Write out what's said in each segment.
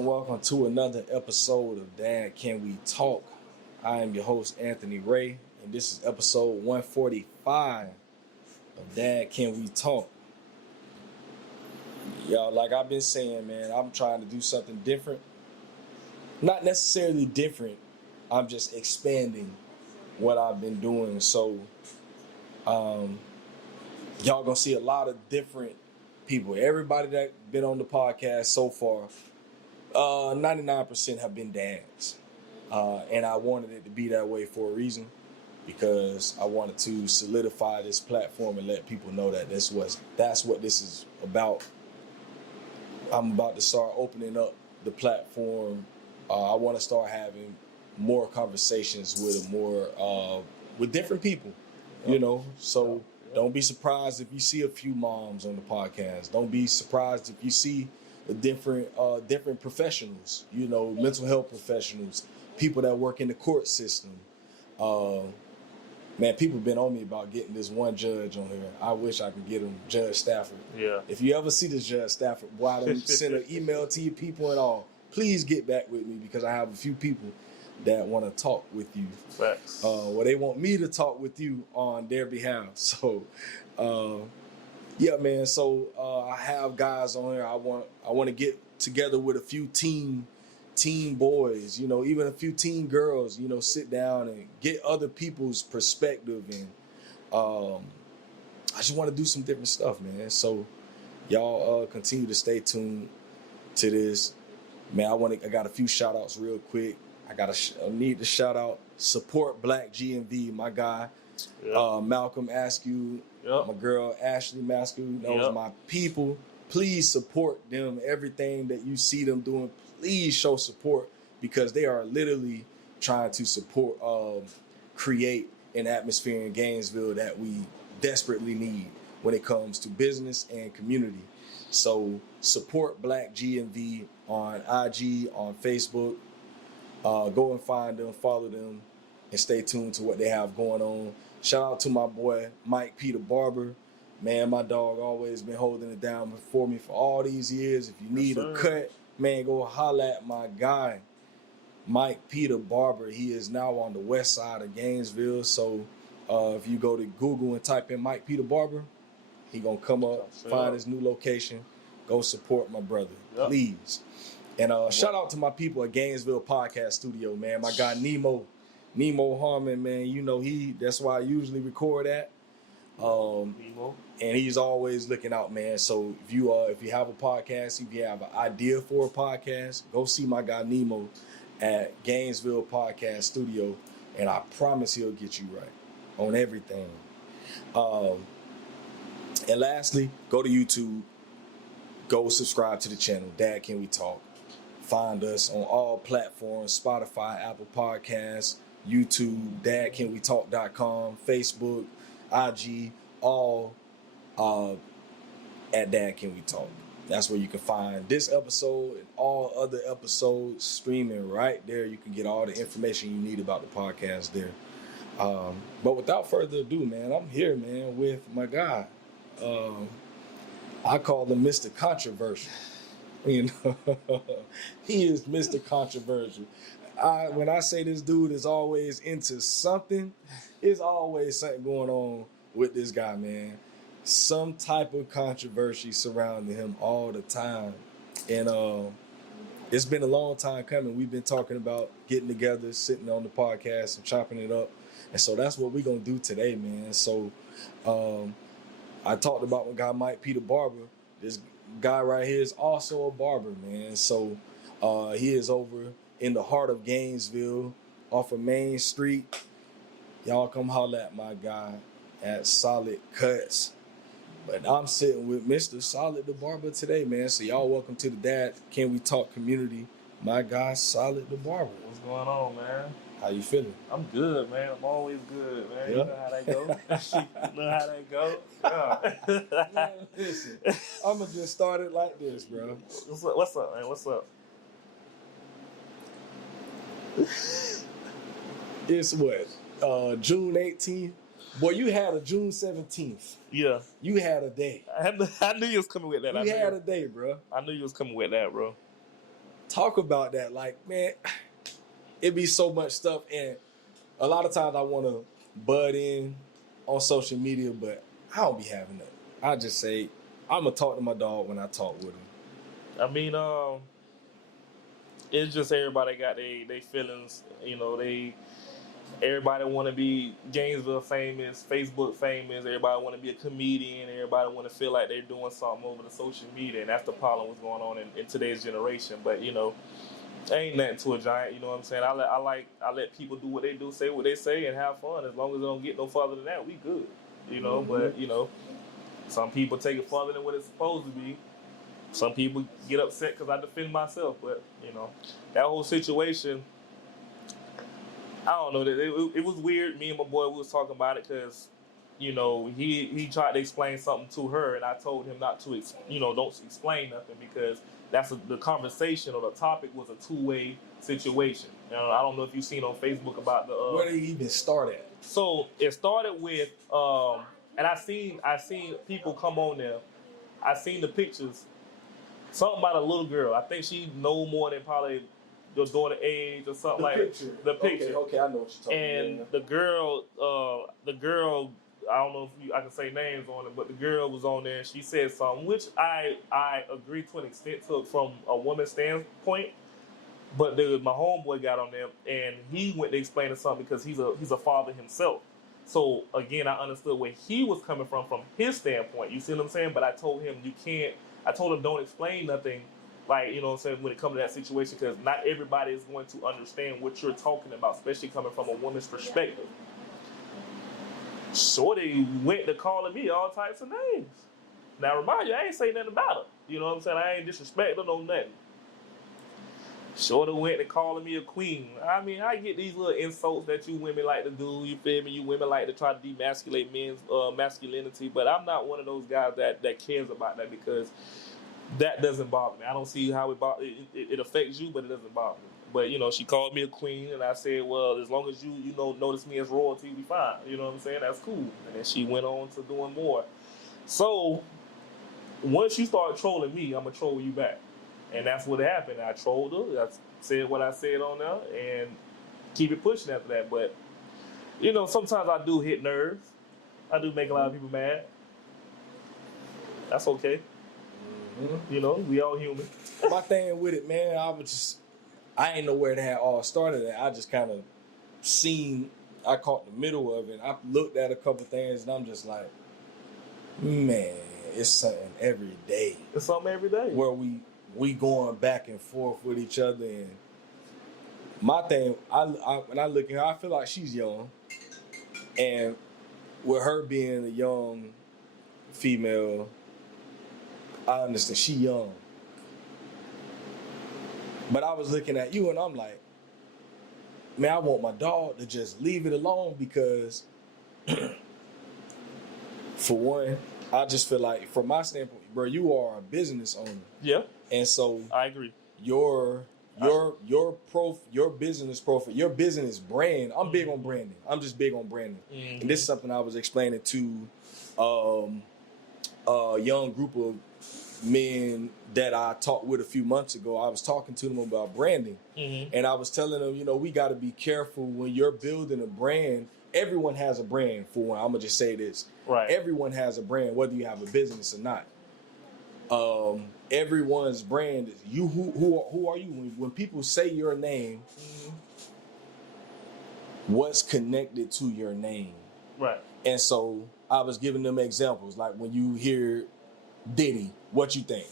Welcome to another episode of Dad Can We Talk. I am your host, Anthony Ray, and this is episode 145 of Dad Can We Talk. Y'all, like I've been saying, man, I'm trying to do something different. Not necessarily different, I'm just expanding what I've been doing. So, y'all gonna see a lot of different people. Everybody that been on the podcast so far, 99% have been dads. And I wanted it to be that way for a reason, because I wanted to solidify this platform and let people know that that's what this is about. I'm about to start opening up the platform. I want to start having more conversations with different people, you know. So don't be surprised if you see a few moms on the podcast. Don't be surprised if you see different professionals, you know, mental health professionals, people that work in the court system. Man, people been on me about getting this one judge on here. I wish I could get him, Judge Stafford. Yeah. If you ever see this Judge Stafford, boy, I done send an email to your people and all. Please get back with me, because I have a few people that want to talk with you. Facts. Well, they want me to talk with you on their behalf. So, yeah, man. So I have guys on here. I want to get together with a few teen boys, you know, even a few teen girls, you know, sit down and get other people's perspective. And I just want to do some different stuff, man. So y'all continue to stay tuned to this, man. I got a few shout outs real quick. I need to shout out Support Black GMV, my guy. Yep. Malcolm Askew, yep. My girl Ashley Maskew, those are my people. Please support them. Everything that you see them doing, please show support, because they are literally trying to support, create an atmosphere in Gainesville that we desperately need when it comes to business and community. So support Black GMV on IG, on Facebook. Go and find them, follow them, and stay tuned to what they have going on. Shout out to my boy, Mike Peter Barber. Man, my dog always been holding it down for me for all these years. If you need a cut, man, go holla at my guy, Mike Peter Barber. He is now on the west side of Gainesville. So if you go to Google and type in Mike Peter Barber, he going to come up, find his new location. Go support my brother, please. And shout out to my people at Gainesville Podcast Studio, man. My guy Nemo Harmon, man. You know, that's why I usually record at. And he's always looking out, man. So if you have a podcast, if you have an idea for a podcast, go see my guy Nemo at Gainesville Podcast Studio, and I promise he'll get you right on everything. And lastly, go to YouTube, go subscribe to the channel, Dad Can We Talk. Find us on all platforms: Spotify, Apple Podcasts, YouTube, dadcanwetalk.com, Facebook, IG, all at Dad Can We Talk. That's where you can find this episode and all other episodes streaming right there. You can get all the information you need about the podcast there. But without further ado, man, I'm here, man, with my guy. I call him Mr. Controversial. You know, he is Mr. Controversial. When I say this dude is always into something, there's always something going on with this guy, man. Some type of controversy surrounding him all the time. And it's been a long time coming. We've been talking about getting together, sitting on the podcast and chopping it up. And so that's what we're going to do today, man. So I talked about my guy Mike Peter Barber. This guy right here is also a barber, man. So he is over in the heart of Gainesville off of Main Street. Y'all come holler at my guy at Solid Cuts. But I'm sitting with Mr. Solid the Barber today, man. So y'all welcome to the Dad Can We Talk community. My guy, Solid the Barber. What's going on, man? How you feeling? I'm good, man. I'm always good, man. Yeah. You know how that go. You know how that go. Yeah. Man, listen, I'm going to just start it like this, bro. What's up, man? What's up? It's what? June 18th? Boy, you had a June 17th. Yeah. You had a day. I knew you was coming with that. You had a day, bro. I knew you was coming with that, bro. talk about that. Like, man, it be so much stuff, and a lot of times I want to butt in on social media, but I don't be having that. I just say I'm gonna talk to my dog when I talk with him. I mean, it's just everybody got they feelings. You know, everybody want to be Gainesville famous, Facebook famous. Everybody want to be a comedian. Everybody want to feel like they're doing something over the social media, and that's the problem what's going on in today's generation. But you know, ain't nothing to a giant. You know what I'm saying? I let people do what they do, say what they say, and have fun. As long as they don't get no further than that, we good. You know, but you know, some people take it further than what it's supposed to be. Some people get upset because I defend myself, but you know, that whole situation. I don't know. It was weird. Me and my boy, we was talking about it because, you know, he tried to explain something to her, and I told him not to, don't explain nothing because the conversation or the topic was a two-way situation. You know, I don't know if you've seen on Facebook about the. Where did he even start at? So it started with, and I seen people come on there. I seen the pictures. Something about a little girl. I think she no more than probably your daughter age or something the picture. Okay, I know what you're talking and about. The girl, I don't know if I can say names on it, but the girl was on there and she said something, which I agree to an extent from a woman's standpoint. But my homeboy got on there and he went to explain something because he's a father himself. So again, I understood where he was coming from his standpoint. You see what I'm saying? But I told him don't explain nothing. Like, you know what I'm saying, when it comes to that situation, because not everybody is going to understand what you're talking about, especially coming from a woman's perspective. Shorty went to calling me all types of names. Now, remind you, I ain't saying nothing about her. You know what I'm saying? I ain't disrespecting her, no nothing. Shorty went to calling me a queen. I mean, I get these little insults that you women like to do. You feel me? You women like to try to demasculate men's masculinity, but I'm not one of those guys that cares about that because that doesn't bother me. I don't see how it affects you, but it doesn't bother me. But, you know, she called me a queen, and I said, well, as long as you notice me as royalty, we fine. You know what I'm saying? That's cool. And then she went on to doing more. So, once you start trolling me, I'm going to troll you back. And that's what happened. I trolled her. I said what I said on there, and keep it pushing after that. But, you know, sometimes I do hit nerves. I do make a lot of people mad. That's okay. You know, we all human. My thing with it, man, I ain't know where that all started at. I just kind of I caught the middle of it. I looked at a couple things and I'm just like, man, it's something every day. It's something every day. Where we going back and forth with each other. And my thing, when I look at her, I feel like she's young. And with her being a young female, I understand she young. But I was looking at you and I'm like, man, I want my dog to just leave it alone because for one, I just feel like from my standpoint, bro, you are a business owner. Yeah. And so I agree. Your business profile, your business brand. I'm big on branding. I'm just big on branding. Mm-hmm. And this is something I was explaining to a young group of men that I talked with a few months ago. I was talking to them about branding. Mm-hmm. And I was telling them, you know, we got to be careful when you're building a brand. Everyone has a brand, for one. I'm going to just say this. Right. Everyone has a brand, whether you have a business or not. Everyone's brand is you. Who are you? When people say your name, what's connected to your name? Right. And so I was giving them examples. Like when you hear Diddy, what you think?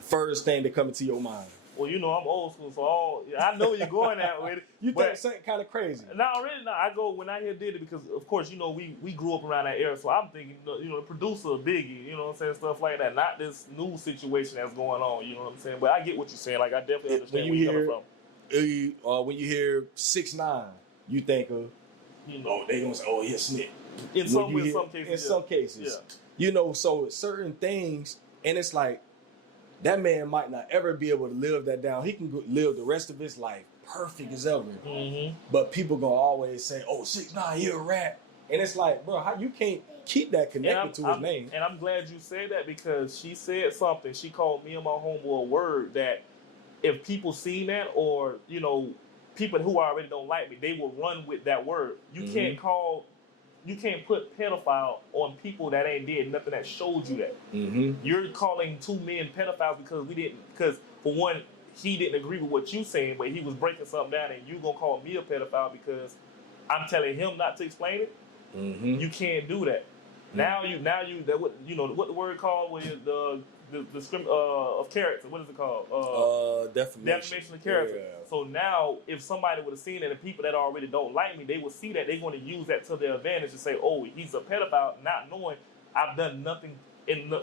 First thing that comes to your mind. Well, you know, I'm old school, so I know where you're going at with it. You think something kind of crazy? No, really not. I go when I hear Diddy because, of course, you know, we grew up around that era, so I'm thinking, you know, the producer, Biggie, you know what I'm saying, stuff like that. Not this new situation that's going on, you know what I'm saying? But I get what you're saying. Like, I definitely understand where you're coming from. When you hear 6ix9ine, you think of, you know, they gonna say, oh, yeah, Snip. In some cases. In some cases. Yeah. You know, so certain things, and it's like, that man might not ever be able to live that down. He can live the rest of his life perfect as ever. Mm-hmm. But people gonna always say, "Oh, 6ix9ine, he a rat," and it's like, bro, how you can't keep that connected to his name? And I'm glad you said that because she said something. She called me and my homeboy a word that if people seen that, or people who already don't like me, they will run with that word. You can't put pedophile on people that ain't did nothing that showed you that. You're calling 2 men pedophiles because for one, he didn't agree with what you saying, but he was breaking something down, and you gonna call me a pedophile because I'm telling him not to explain it. You can't do that. Now what the word called when the of character. What is it called? Defamation of character. Yeah. So now, if somebody would have seen it, and people that already don't like me, they will see that they're going to use that to their advantage and say, "Oh, he's a pedophile," not knowing I've done nothing in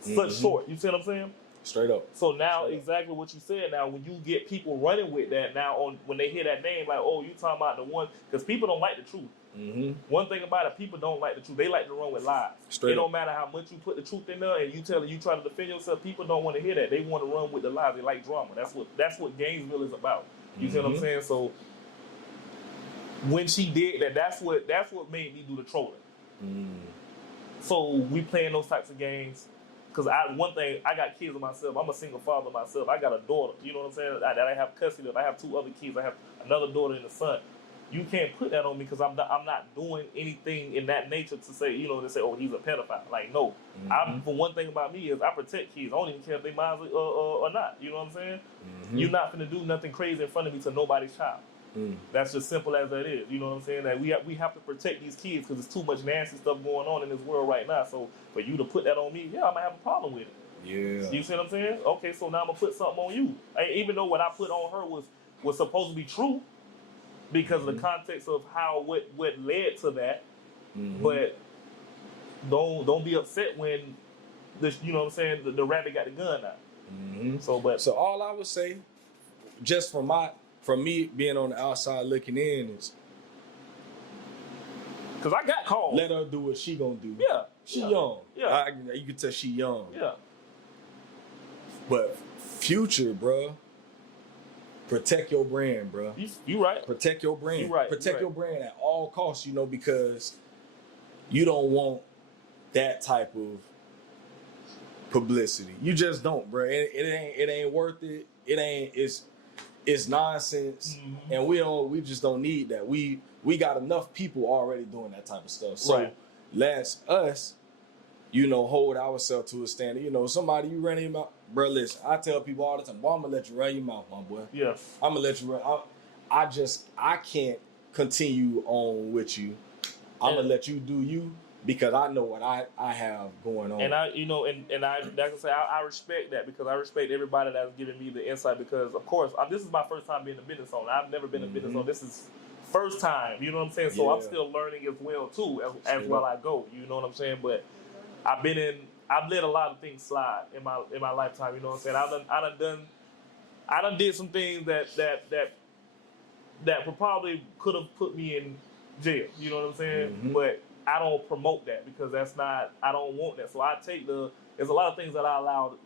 such sort. You see what I'm saying? Straight up. So now, exactly what you said. Now, when you get people running with that, now when they hear that name, like, "Oh, you talking about the one," because people don't like the truth. One thing about it, people don't like the truth. They like to run with lies. It don't matter how much you put the truth in there and you try to defend yourself. People don't want to hear that. They want to run with the lies. They like drama. That's what Gainesville is about. You see what I'm saying? So when she did that, that's what made me do the trolling. So we playing those types of games. Because one thing, I got kids of myself. I'm a single father myself. I got a daughter. You know what I'm saying? That I have custody of. I have 2 other kids. I have another daughter and a son. You can't put that on me because I'm not doing anything in that nature to say, oh, he's a pedophile. Like, no. For one thing about me is I protect kids. I don't even care if they mine or not. You know what I'm saying? You're not going to do nothing crazy in front of me to nobody's child. That's just simple as that is. You know what I'm saying? That we have to protect these kids because there's too much nasty stuff going on in this world right now. So for you to put that on me, I might have a problem with it. Yeah. You see what I'm saying? Okay, so now I'm going to put something on you. Even though what I put on her was supposed to be true, because of the context of what led to that, but don't be upset when the rabbit got the gun out. So all I would say, just from me being on the outside looking in, is because I got called. Let her do what she gonna do. Yeah, she young. Yeah, you can tell she young. Yeah, but future, bruh. Protect your brand, bro. You right. Protect your brand. You right. Protect your brand at all costs, because you don't want that type of publicity. You just don't, bro. It ain't worth it. It's nonsense, and we just don't need that. We got enough people already doing that type of stuff. So let's us, hold ourselves to a standard. Somebody you run him out. Bro, listen, I tell people all the time, boy, I'm going to let you run your mouth, my boy. Yeah. I'm going to let you run. I can't continue on with you. I'm going to let you do you because I know what I have going on. And I respect that because I respect everybody that's giving me the insight because, of course, this is my first time being a business owner. I've never been a business owner. This is first time, you know what I'm saying? So I'm still learning as well, too, as well I go. You know what I'm saying? But I've let a lot of things slide in my lifetime. You know what I'm saying? I done did some things that probably could have put me in jail. You know what I'm saying? But I don't promote that because I don't want that. So there's a lot of things that I allowed.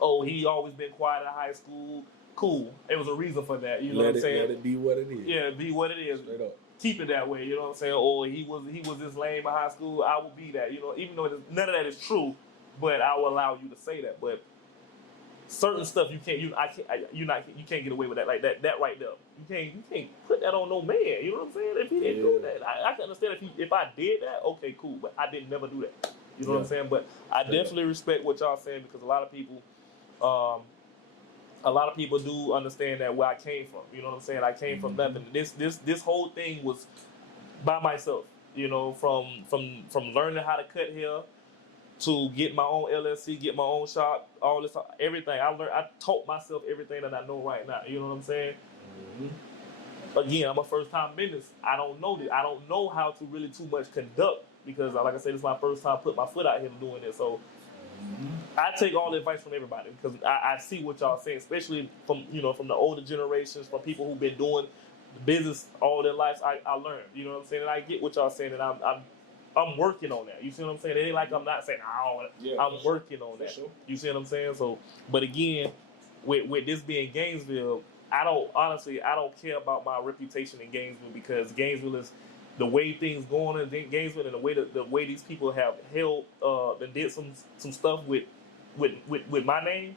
Oh, he always been quiet in high school. Cool. It was a reason for that. You know what I'm saying? Let it be what it is. Yeah, be what it is. Straight up. Keep it that way, you know what I'm saying? Or he was this lame in high school. I will be that, even though none of that is true, but I will allow you to say that. But certain stuff you can't get away with that like that right there. You can't put that on no man. You know what I'm saying? If he didn't do that, I can understand if I did that. Okay, cool. But I didn't never do that. You know what I'm saying? But I definitely respect what y'all saying because a lot of people do understand that where I came from. You know what I'm saying? I came from nothing. This whole thing was by myself. From learning how to cut hair to get my own LLC, get my own shop, all this, everything. I taught myself everything that I know right now. You know what I'm saying? Again, I'm a first-time business. I don't know this. I don't know how to really too much conduct because, like I said, this is my first time putting my foot out here doing it. So I take all the advice from everybody because I see what y'all saying, especially from the older generations, from people who've been doing the business all their lives. I learned, you know what I'm saying, and I get what y'all saying, and I'm working on that. You see what I'm saying? It ain't like I'm not saying I'm working on that. Sure. You see what I'm saying? So, but again, with this being Gainesville, I don't care about my reputation in Gainesville because Gainesville is the way things going in Gainesville and the way these people have held and did some stuff with my name.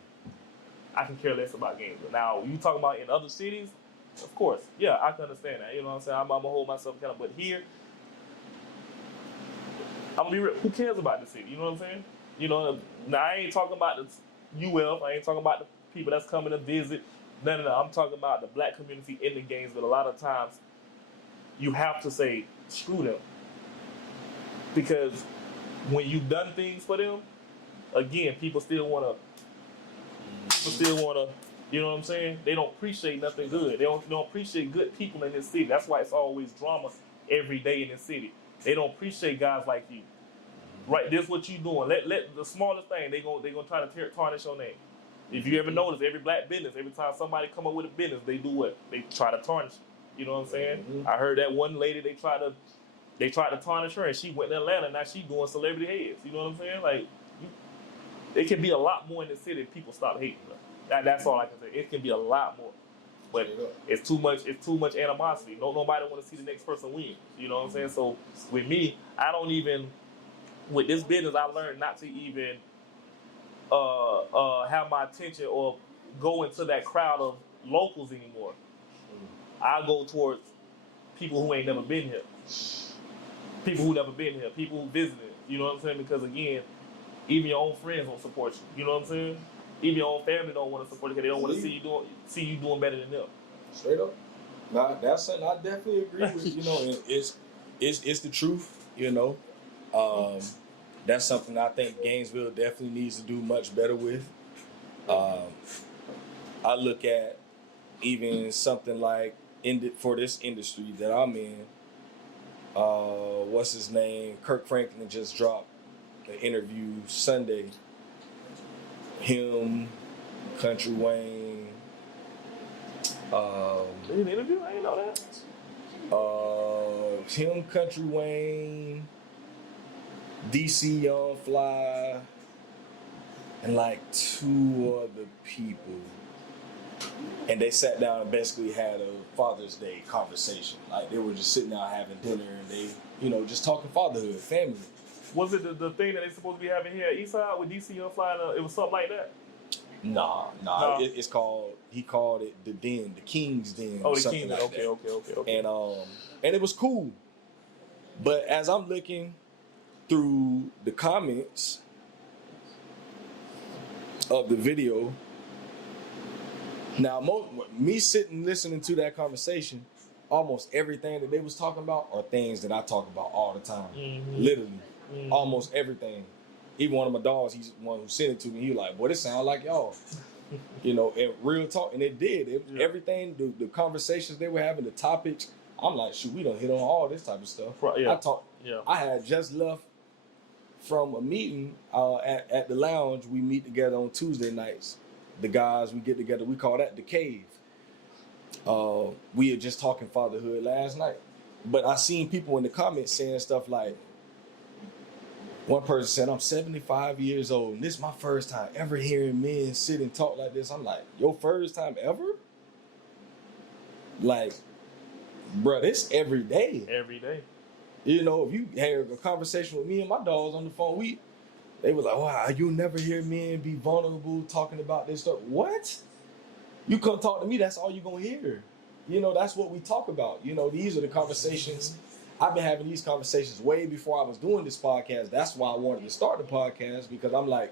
I can care less about Gainesville. Now, you talking about in other cities, of course, yeah, I can understand that. You know what I'm saying? I'm gonna hold myself accountable. But here, I'm gonna be real. Who cares about the city? You know what I'm saying? You know, now I ain't talking about the UF. I ain't talking about the people that's coming to visit. No. I'm talking about the black community in the Gainesville. A lot of times, you have to say screw them because when you've done things for them, again, people still wanna. You know what I'm saying? They don't appreciate nothing good. They don't appreciate good people in this city. That's why it's always drama every day in this city. They don't appreciate guys like you. Right, this what you doing. Let the smallest thing they gonna try to tarnish your name. If you ever notice, every black business, every time somebody come up with a business, they do what? They try to tarnish it. You know what I'm saying? Mm-hmm. I heard that one lady they tried to tarnish her, and she went to Atlanta. Now she doing celebrity heads. You know what I'm saying? Like, it can be a lot more in the city if people stop hating. That's all I can say. It can be a lot more, but it's too much. It's too much animosity. Don't nobody want to see the next person win. You know what I'm saying? So with me, I don't even. With this business, I learned not to even have my attention or go into that crowd of locals anymore. I go towards people who ain't never been here, people who never been here, people who visited. You know what I'm saying? Because again, even your own friends won't support you. You know what I'm saying? Even your own family don't want to support you because they don't want to see you doing better than them. Straight up. Nah, that's something I definitely agree with. You know, and it's the truth. You know. That's something I think Gainesville definitely needs to do much better with. I look at even something like for this industry that I'm in. What's his name? Kirk Franklin just dropped an interview Sunday. Him, Country Wayne. Did an interview? I didn't know that. Him, Country Wayne. DC Young Fly, and like 2 other people. And they sat down and basically had a Father's Day conversation. Like they were just sitting down having dinner and they, you know, just talking fatherhood, family. Was it the thing that they supposed to be having here at Eastside with DC Young Fly? It was something like that? Nah. It's called, he called it the Den, the King's Den. Oh, or the something King's like Den. that. Okay. And it was cool. But as I'm looking through the comments of the video, now me sitting listening to that conversation, almost everything that they was talking about are things that I talk about all the time. Mm-hmm. Literally. Mm-hmm. Almost everything. Even one of my dogs, he's the one who sent it to me. He was like, boy, this sound like y'all. You know, and real talk. And it did. Everything, the conversations they were having, the topics, I'm like, shoot, we done hit on all this type of stuff. Yeah. I had just left from a meeting at the lounge. We meet together on Tuesday nights. The guys, we get together. We call that the cave. We were just talking fatherhood last night. But I seen people in the comments saying stuff like, one person said, I'm 75 years old, and this is my first time ever hearing men sit and talk like this. I'm like, your first time ever? Like, bro, this every day. Every day. You know, if you had a conversation with me and my dogs on the phone, they were like, wow, you never hear men be vulnerable talking about this stuff. What? You come talk to me, that's all you're going to hear. You know, that's what we talk about. You know, these are the conversations. I've been having these conversations way before I was doing this podcast. That's why I wanted to start the podcast, because I'm like,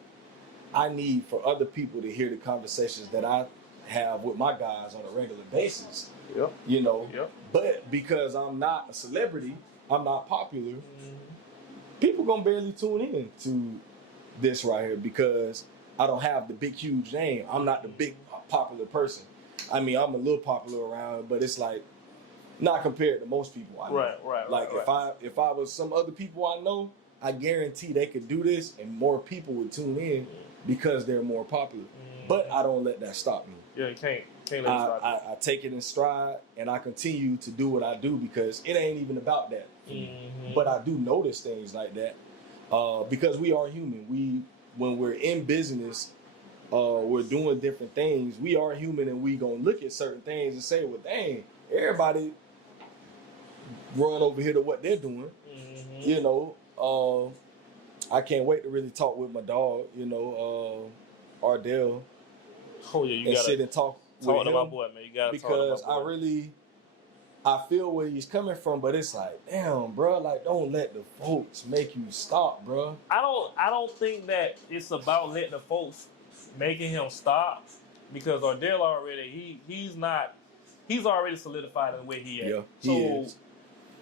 I need for other people to hear the conversations that I have with my guys on a regular basis. Yep. You know, yep. But because I'm not a celebrity, I'm not popular, people gonna barely tune in to this right here because I don't have the big, huge name. I'm not the big popular person. I mean, I'm a little popular around, but it's like, not compared to most people I know. Right. Like if I was some other people I know, I guarantee they could do this and more people would tune in because they're more popular. But I don't let that stop me. Yeah, you can't let it stop you. I take it in stride and I continue to do what I do because it ain't even about that. But I do notice things like that because we are human. When we're in business, we're doing different things. We are human and we gonna look at certain things and say, well, dang, everybody run over here to what they're doing. You know, I can't wait to really talk with my dog, you know, Ardell. Oh yeah, you and gotta sit and talk with to him my boy, man. You gotta because talk to my boy. I feel where he's coming from, but it's like, damn, bro, like don't let the folks make you stop, bro. I don't think that it's about letting the folks making him stop because Ardell already he's already solidified in the way he at. Yeah, he So is.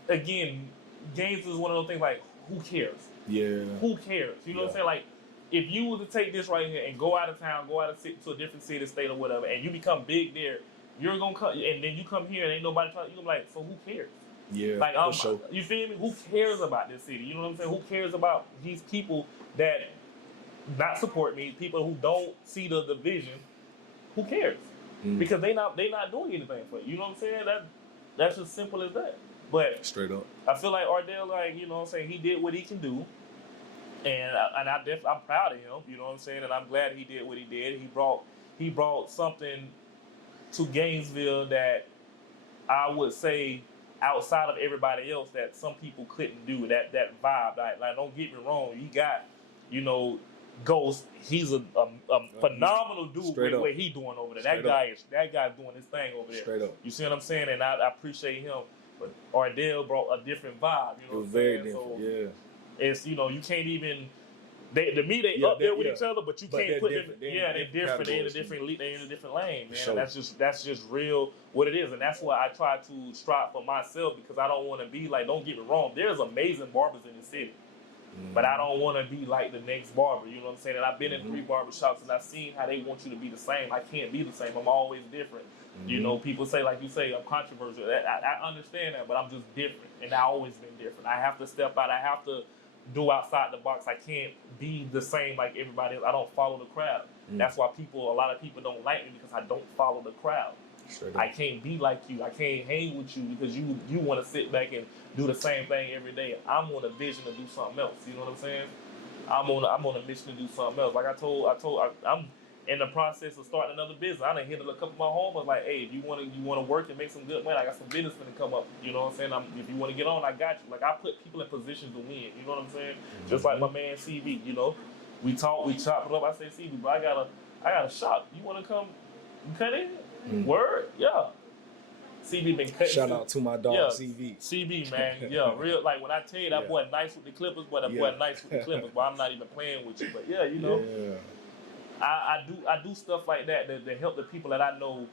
again, games is one of those things like who cares? Yeah. Who cares? You know what I'm saying? Like if you were to take this right here and go out of town, go out of to a different city, state, or whatever, and you become big there, you're gonna come, and then you come here and ain't nobody talking. You're like, so who cares? Yeah, Like, for sure. you feel me? Who cares about this city? You know what I'm saying? Who cares about these people that not support me? People who don't see the vision. Who cares? Because they not doing anything for you. You know what I'm saying? That's as simple as that. But straight up, I feel like Ardell, like you know what I'm saying, he did what he can do, and I'm proud of him. You know what I'm saying, and I'm glad he did what he did. He brought something to Gainesville that I would say outside of everybody else that some people couldn't do. That vibe. Like don't get me wrong, you got, you know, Ghost. He's a phenomenal dude with what he doing over there. That guy's doing his thing over there. Straight up. You see what I'm saying? And I appreciate him. But Ardell brought a different vibe. You know what I'm very saying? different. So yeah. it's you can't even. They up there with each other, but you can't put them. They're different. They're in a different league. They're in a different lane, man. Sure. And that's just real what it is, and that's why I try to strive for myself because I don't want to be like. Don't get me wrong. There's amazing barbers in the city, but I don't want to be like the next barber. You know what I'm saying? And I've been in 3 barbershops and I've seen how they want you to be the same. I can't be the same. I'm always different. You know, people say like you say I'm controversial. I understand that, but I'm just different, and I've always been different. I have to step out. I have to do outside the box. I can't be the same like everybody else. I don't follow the crowd. That's why a lot of people don't like me because I don't follow the crowd. I can't be like you. I can't hang with you because you want to sit back and do the same thing every day. I'm on a vision to do something else. You know what I'm saying? I'm on a mission to do something else. Like I'm in the process of starting another business. I done hit a couple of my homies like, hey, if you want to work and make some good money, I got some business gonna come up. You know what I'm saying? If you want to get on, I got you. Like I put people in positions to win. You know what I'm saying? Just like my man CB. You know, we talk, we chop it up. I say CB, bro, I got a shop. You want to come cut in? Word, yeah. CB been cutting. Shout out to my dog CB. CB, man, yeah, real. Like when I tell you that boy nice with the Clippers, boy, that boy nice with the Clippers. But I'm not even playing with you. But yeah, you know. Yeah. I do stuff like that that help the people that I know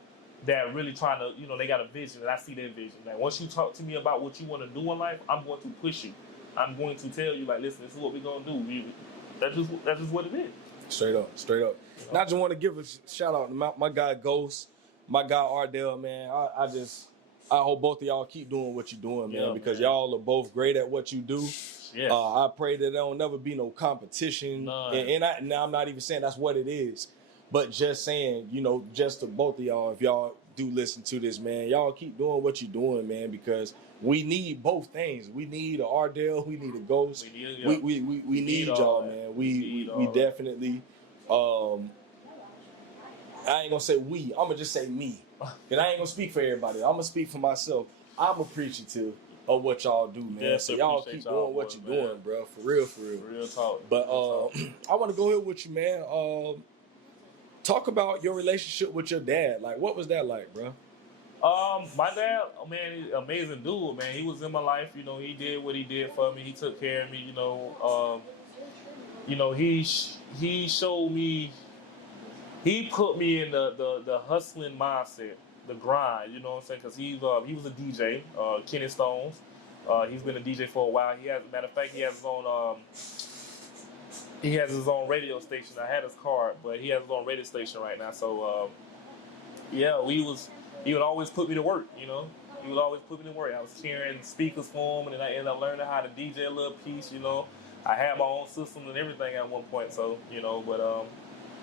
that really trying to, you know, they got a vision and I see their vision. Like once you talk to me about what you want to do in life, I'm going to push you. I'm going to tell you like, listen, this is what we're gonna do. That's just what it is. Straight up. You know? And I just want to give a shout out to my guy Ghost, my guy Ardell, man. I hope both of y'all keep doing what you're doing, man, because y'all are both great at what you do. Yes. I pray that there will never be no competition. And I'm not even saying that's what it is, but just saying, you know, just to both of y'all, if y'all do listen to this, man, y'all keep doing what you're doing, man, because we need both things. We need a Ardell, we need a Ghost. We need y'all, man. We definitely. I ain't gonna say we. I'm gonna just say me, and I ain't gonna speak for everybody. I'm gonna speak for myself. I'm appreciative of what y'all do, man. So y'all keep doing what you're doing, bro. For real. Real talk. But I want to go here with you, man. Talk about your relationship with your dad. Like, what was that like, bro? My dad, man, he's an amazing dude, man. He was in my life, you know. He did what he did for me. He took care of me, you know. He showed me. He put me in the hustling mindset, the grind. You know what I'm saying? Because he was a DJ, Kenny Stones. He's been a DJ for a while. Matter of fact, he has his own radio station. I had his card, but he has his own radio station right now. So he would always put me to work. You know, he would always put me to work. I was hearing speakers for him, and then I ended up learning how to DJ a little piece. You know, I had my own system and everything at one point. So you know, but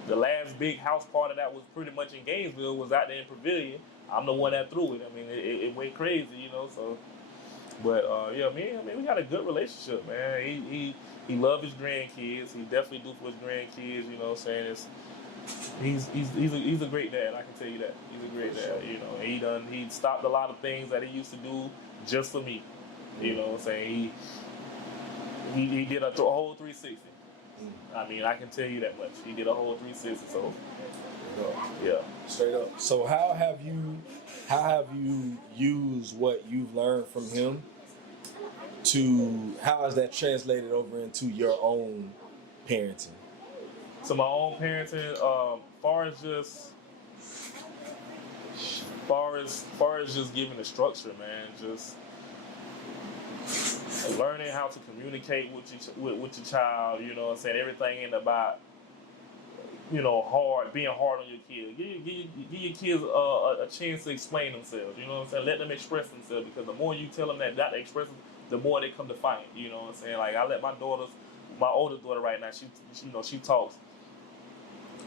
the last big house party that was pretty much in Gainesville was out there in Pavilion. I'm the one that threw it. I mean, it went crazy, you know. So, but we got a good relationship, man. He loves his grandkids. He definitely do for his grandkids. You know what I'm saying? He's a great dad. I can tell you that. He's a great dad. You know, he stopped a lot of things that he used to do just for me. You know what I'm saying? He did a whole 360. I mean, I can tell you that much. He did a whole 360. So Yeah. Straight up. So how have you used what you've learned from him to how has that translated over into your own parenting? So my own parenting, far as just giving the structure, man, just learning how to communicate with your child. You know what I'm saying? Everything ain't about being hard on your kids. Give your kids a chance to explain themselves. You know what I'm saying? Let them express themselves, because the more you tell them that to express them, the more they come to fight. You know what I'm saying? Like, I let my oldest daughter right now, she talks.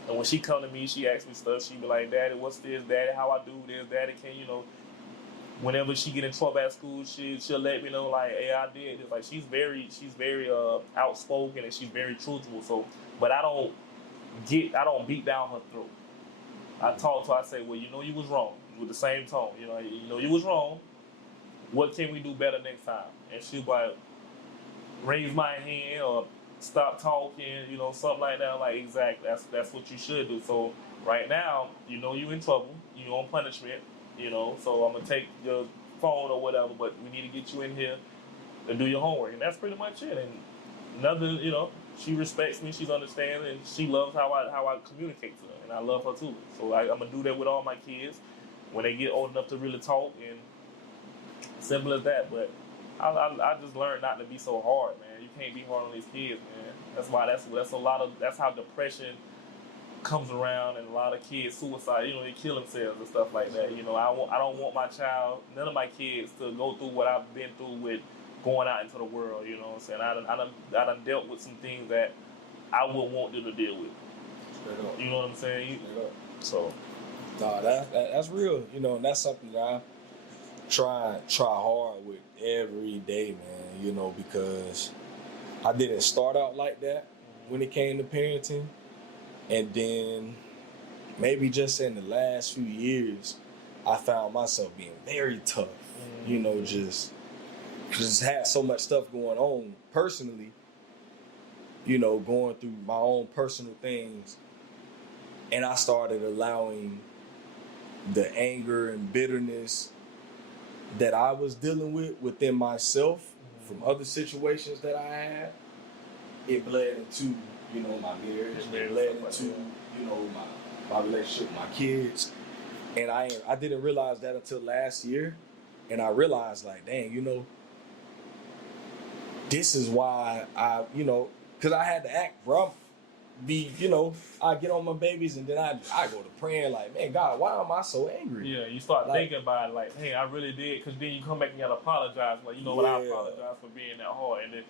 And when she come to me, she asks me stuff. She be like, "Daddy, what's this? Daddy, how I do this? Daddy, can whenever she get in trouble at school, she'll let me know, like, hey, I did this." Like, she's very outspoken, and she's very truthful. So, but I don't beat down her throat. I talk to her. I say, "Well, you was wrong," with the same tone. You was wrong. What can we do better next time? And she'll like raise my hand or stop talking, something like that. Like, exactly, that's what you should do. So right now, you in trouble, you on punishment, so I'm gonna take your phone or whatever, but we need to get you in here to do your homework. And that's pretty much it. And nothing, she respects me, she's understanding, and she loves how I communicate to her, and I love her too. So I'm gonna do that with all my kids when they get old enough to really talk, and simple as that. But I just learned not to be so hard, man. You can't be hard on these kids, man. That's how depression comes around, and a lot of kids suicide. They kill themselves and stuff like that. I don't want my child, none of my kids, to go through what I've been through with going out into the world. You know what I'm saying? I done dealt with some things that I wouldn't want them to deal with. You know what I'm saying? So, nah, that's real. And that's something that I try hard with every day, man. Because I didn't start out like that when it came to parenting, and then maybe just in the last few years, I found myself being very tough. Just had so much stuff going on personally. Going through my own personal things, and I started allowing the anger and bitterness that I was dealing with within myself from other situations that I had. It bled into, my marriage. It bled into, my relationship with my kids. And I didn't realize that until last year. And I realized, like, dang, this is why because I had to act, bro. I get on my babies, and then I go to praying, like, man, God, why am I so angry? Yeah, you start thinking about it, like, hey, I really did, because then you come back and you gotta apologize, like, what, I apologize for being that hard, and then,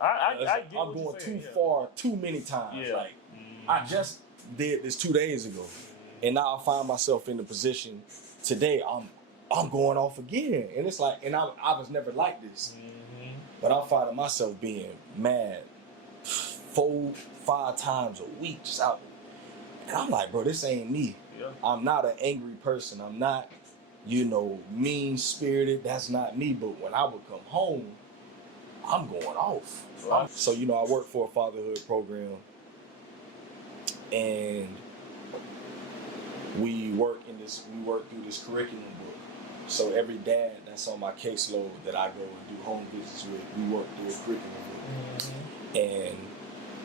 I get I'm going too far too many times. Yeah. Like, I just did this 2 days ago, and now I find myself in the position today. I'm going off again, and it's like, and I was never like this, but I'm finding myself being mad 4-5 times a week, just out. And I'm like, bro, this ain't me. Yeah. I'm not an angry person. I'm not, mean-spirited. That's not me. But when I would come home, I'm going off. Right. So, I work for a fatherhood program, and we work through this curriculum book. So every dad that's on my caseload that I go and do home visits with, we work through a curriculum book. And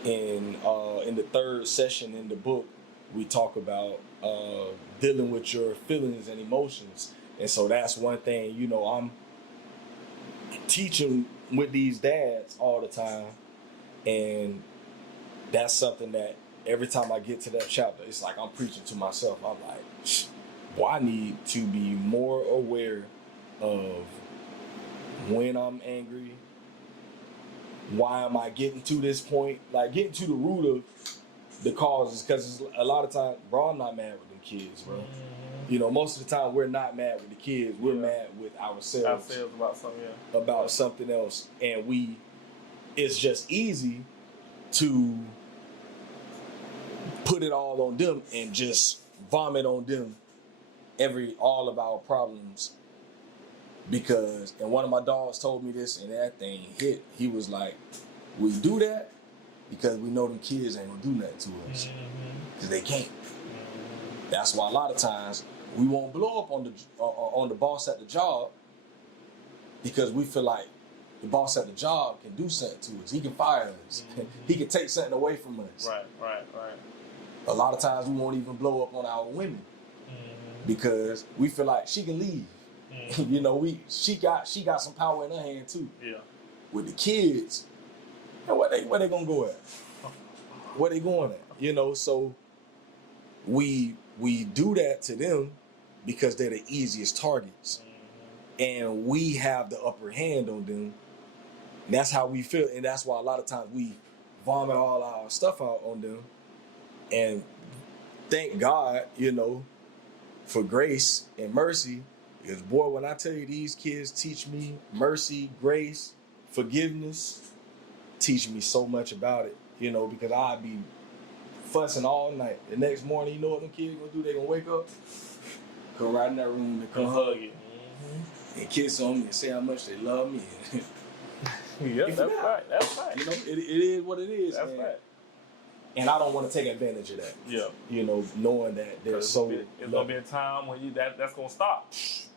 in the third session in the book, we talk about dealing with your feelings and emotions. And so that's one thing, I'm teaching with these dads all the time. And that's something that every time I get to that chapter, it's like I'm preaching to myself. I'm like, well, I need to be more aware of when I'm angry. Why am I getting to this point? Like, getting to the root of the causes, because a lot of times, bro, I'm not mad with them kids, bro. Most of the time, we're not mad with the kids. We're mad with ourselves about something else. And it's just easy to put it all on them and just vomit on them all of our problems. And one of my dogs told me this, and that thing hit. He was like, we do that because we know them kids ain't gonna do nothing to us. Because they can't. That's why a lot of times we won't blow up on the boss at the job because we feel like the boss at the job can do something to us. He can fire us. Mm-hmm. He can take something away from us. Right. A lot of times we won't even blow up on our women because we feel like she can leave. You know, she got some power in her hand too. Yeah. With the kids, and where they gonna go at? Where they going at? You know, so we do that to them because they're the easiest targets, and we have the upper hand on them. And that's how we feel, and that's why a lot of times we vomit all our stuff out on them. And thank God, you know, for grace and mercy. Because boy, when I tell you these kids teach me mercy, grace, forgiveness, teach me so much about it, you know, because I'd be fussing all night. The next morning, you know what them kids gonna do? They gonna wake up, come right in that room and come hug you and kiss on me and say how much they love me. Yeah, that's right. You know, it is what it is. That's right. And I don't want to take advantage of that. Yeah. You know, knowing that they're so. It's gonna be a time when that's gonna stop.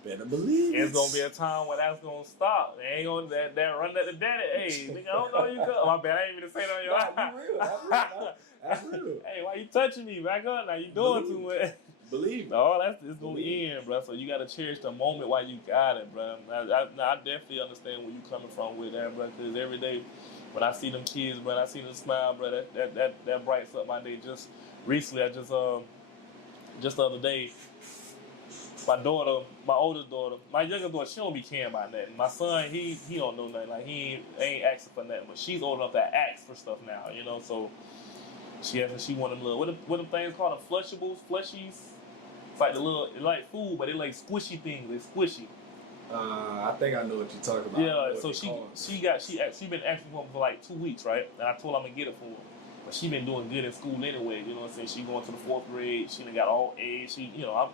Better believe it's gonna be a time when that's gonna stop. They ain't gonna that run at the daddy. Hey, nigga, I don't know you come. My bad, I ain't even say that on your eye. That's real. Hey, why you touching me? Back up now. You doing too much. Believe me. Oh, it's gonna end, bro. So you gotta cherish the moment while you got it, bro. I definitely understand where you coming from with that, bro. Because every day when I see them kids, bro, I see them smile, bro. That brightens up my day. Just recently, just the other day, my daughter, my oldest daughter, my younger daughter, she don't be caring about nothing. My son, he don't know nothing. Like he ain't asking for nothing, but she's old enough to ask for stuff now, you know. So she want them little what them things called, them flushables, flushies. It's like the little, it's like food, but they like squishy things. They squishy. I think I know what you're talking about. Yeah, so she been asking for them for like 2 weeks, right? And I told her I'm gonna get it for her. But she been doing good in school anyway. You know what I'm saying? She going to the 4th grade. She done got all A's. She, you know,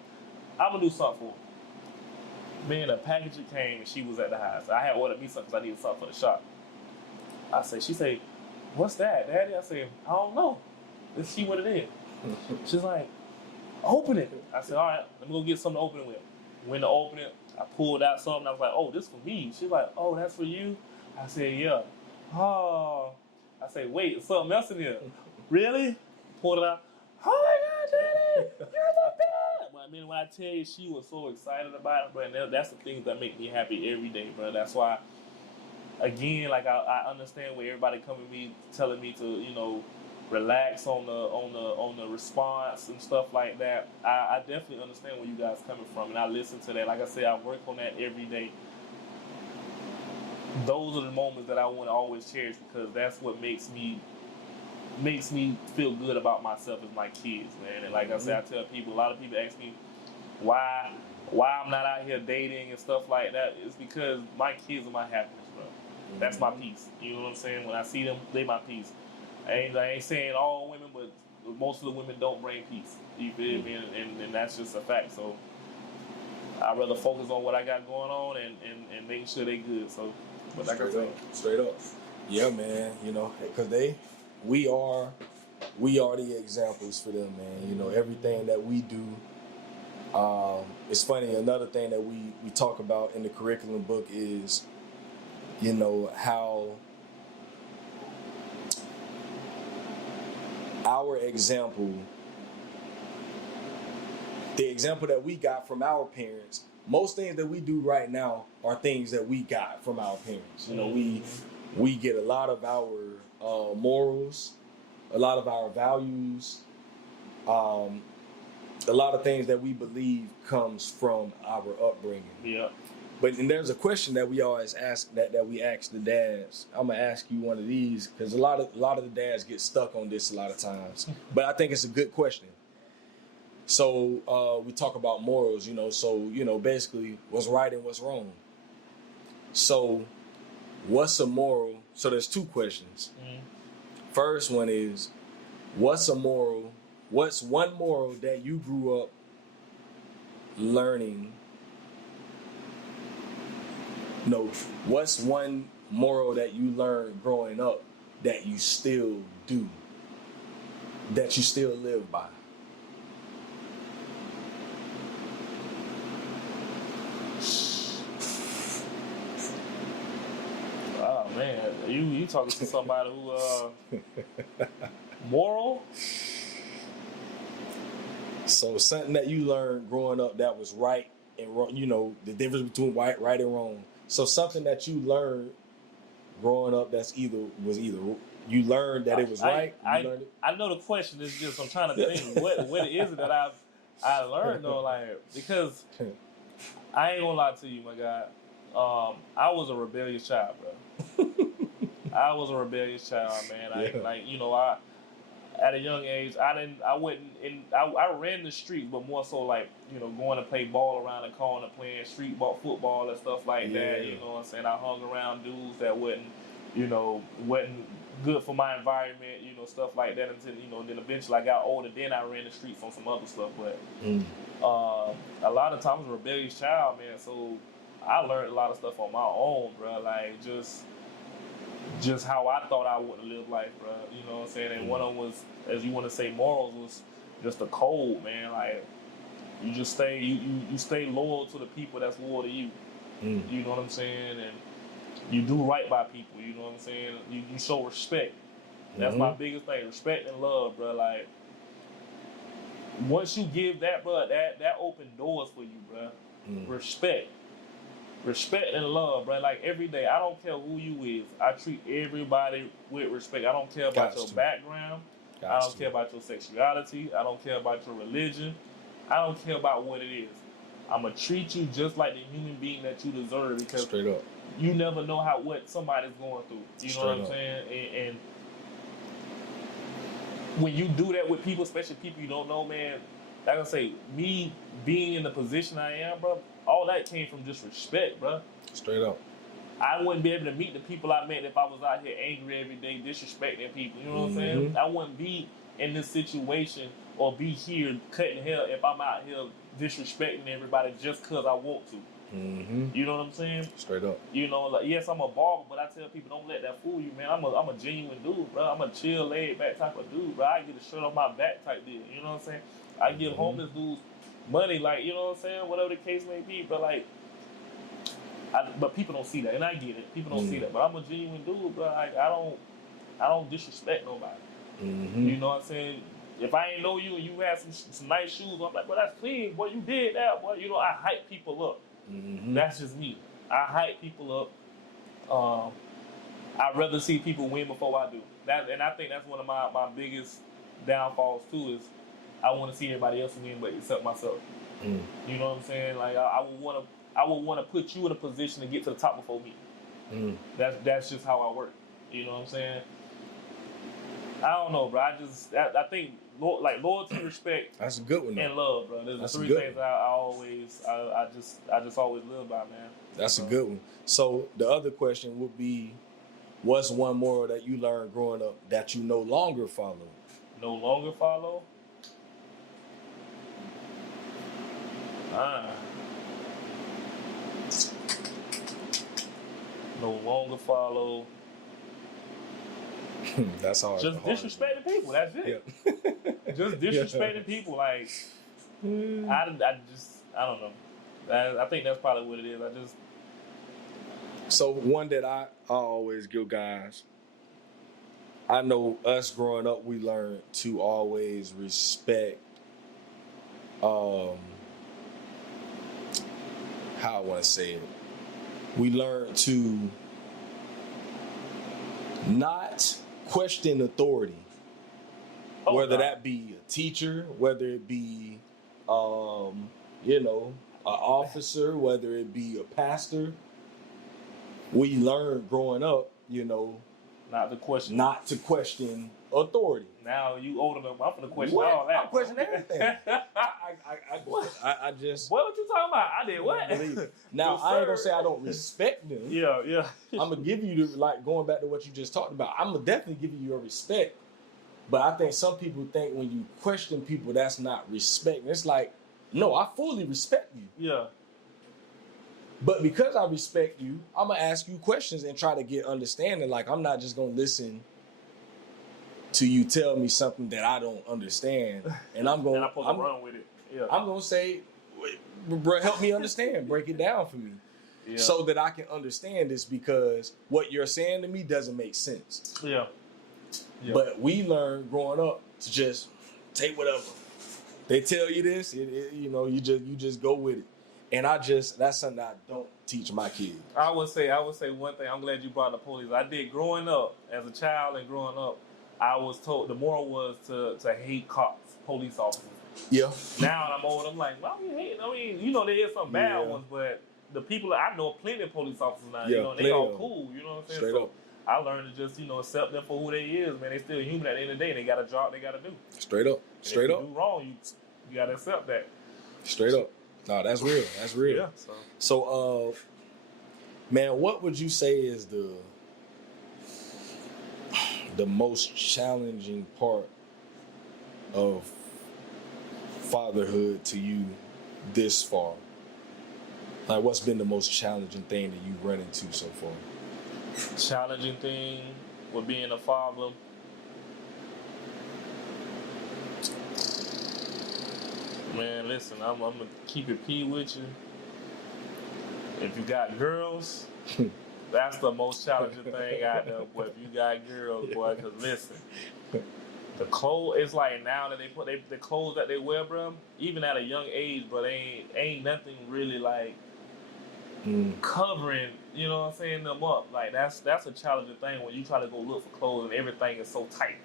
I'm gonna do something for her. Man, a package came and she was at the house. I had ordered me something because I needed something for the shop. She said, "What's that, Daddy?" I said, "I don't know. Let's see what it is." She's like, "Open it." I said, "All right, let me go get something to open it with." Went to open it. I pulled out something. I was like, "Oh, this for me." She's like, "Oh, that's for you?" I said, "Yeah." Oh. I said, "Wait, there's something else in here." "Really?" Pulled it out. "Oh my God, Daddy, you're the best!" But I mean, when I tell you, she was so excited about it, bro. And that's the things that make me happy every day, bro. That's why, again, like I understand where everybody coming to me, telling me to, you know, relax on the response and stuff like that. I definitely understand where you guys coming from, and I listen to that. Like I said, I work on that every day. Those are the moments that I want to always cherish because that's what makes me feel good about myself as my kids, man. And like I said, I tell people, a lot of people ask me why I'm not out here dating and stuff like that. It's because my kids are my happiness, bro. That's my peace. You know what I'm saying? When I see them, they my peace. I ain't saying all women, but most of the women don't bring peace. You feel me? And that's just a fact. So I'd rather focus on what I got going on and making sure they good. So, but like I said, straight up. Yeah, man. You know, because we are the examples for them, man. You know, everything that we do. It's funny. Another thing that we talk about in the curriculum book is, you know, how our example, the example that we got from our parents, most things that we do right now are things that we got from our parents. You know, we get a lot of our morals, a lot of our values, a lot of things that we believe comes from our upbringing. Yeah. And there's a question that we always ask that we ask the dads. I'm gonna ask you one of these because a lot of the dads get stuck on this a lot of times. But I think it's a good question. So we talk about morals, you know. So you know, basically, what's right and what's wrong. So, what's a moral? So there's two questions. First one is, what's a moral? What's one moral that you grew up learning? No, what's one moral that you learned growing up that you still do, that you still live by? You talking to somebody who moral? So something that you learned growing up that was right and wrong, you know, the difference between right and wrong. So something that you learned growing up that's either you learned that it was right. You learned it? I know the question is just I'm trying to think what is it that I learned though, like, because I ain't gonna lie to you, my guy. I was a rebellious child, bro. I was a rebellious child, man. I at a young age, I ran the street, but more so like, you know, going to play ball around the corner, playing street ball, football and stuff like that. You know what I'm saying? I hung around dudes that wasn't good for my environment, you know, stuff like that until, you know, then eventually I got older, then I ran the streets on some other stuff. But a lot of times I was a rebellious child, man, so I learned a lot of stuff on my own, bro. Like just how I thought I would live life, bro. You know what I'm saying? And one of them was, as you want to say, morals was just the code, man. Like you just stay you stay loyal to the people that's loyal to you. You know what I'm saying? And you do right by people. You know what I'm saying? You show respect. That's my biggest thing: respect and love, bro. Like once you give that, bro, that opened doors for you, bro. Respect and love, bro. Like every day, I don't care who you is. I treat everybody with respect. I don't care about your background. I don't care about your sexuality. I don't care about your religion. I don't care about what it is. I'm gonna treat you just like the human being that you deserve, because straight up, you never know what somebody's going through. You know what I'm saying? And when you do that with people, especially people you don't know, man, like I say, me being in the position I am, bro, all that came from just respect, bro. Straight up. I wouldn't be able to meet the people I met if I was out here angry every day, disrespecting people. You know what I'm saying? I wouldn't be in this situation or be here cutting hell if I'm out here disrespecting everybody just because I want to. You know what I'm saying? Straight up. You know, like, yes, I'm a barber, but I tell people, don't let that fool you, man. I'm a genuine dude, bro. I'm a chill, laid back type of dude, bro. I get a shirt off my back type deal. You know what I'm saying? I give homeless dudes money, like, you know what I'm saying? Whatever the case may be, but like, but people don't see that, and I get it. People don't see that, but I'm a genuine dude, bro. Like, I don't disrespect nobody. You know what I'm saying? If I ain't know you and you had some nice shoes, I'm like, well, that's clean, boy. You did that, boy. You know, I hype people up. That's just me. I hype people up. I'd rather see people win before I do. And I think that's one of my biggest downfalls too, is I want to see everybody else win, but except myself. You know what I'm saying? Like I would want to put you in a position to get to the top before me. That's just how I work. You know what I'm saying? I don't know, bro. I think loyalty, respect, that's a good one, though. And love, bro. There's the three things I just always live by, man. That's a good one. So the other question would be, what's one moral that you learned growing up that you no longer follow? No longer follow? No longer follow. That's hard. Just disrespecting people. That's it. Yeah. Just disrespecting people. Like, I don't know. I think that's probably what it is. So one that I always give guys, I know us growing up, we learned to always respect, how I want to say it. We learned to not question authority, whether that be a teacher, whether it be, an officer, whether it be a pastor. We learned growing up, not to question authority. Now you older than I'm gonna question all that. I'm questioning everything. I just. What you talking about? I did what? Now I ain't gonna say I don't respect them. Yeah. I'm gonna give you going back to what you just talked about. I'm gonna definitely give you your respect, but I think some people think when you question people, that's not respect. It's like, no, I fully respect you. Yeah. But because I respect you, I'm gonna ask you questions and try to get understanding. Like, I'm not just gonna listen to you tell me something that I don't understand, and I'm going. run with it. Yeah. I'm gonna say, bro, help me understand. Break it down for me. so that I can understand this, because what you're saying to me doesn't make sense. Yeah. But we learned growing up to just take whatever they tell you. This, you just go with it. And that's something I don't teach my kids. I would say one thing. I'm glad you brought the police. I did growing up as a child, and growing up, I was told the moral was to hate cops, police officers. Yeah. Now I'm old. I'm like, why are you hating? I mean, there is some bad ones, but the people I know, plenty of police officers now. They all cool. You know what I'm saying? Straight up. I learned to just accept them for who they is, man. They still human at the end of the day. They got a job they got to do. Straight up. Straight up. If you do wrong, you got to accept that. Straight up. No, that's real. That's real. Yeah. So, man, what would you say is the most challenging part of fatherhood to you this far? Like, what's been the most challenging thing that you've run into so far? Challenging thing with being a father. Man, listen, I'm gonna keep it P with you. If you got girls, that's the most challenging thing out there, boy. If you got girls, boy, because listen, the clothes, it's like now that they put the clothes that they wear, bro, even at a young age, but ain't nothing really like covering, you know what I'm saying, them up. Like that's a challenging thing when you try to go look for clothes and everything is so tight.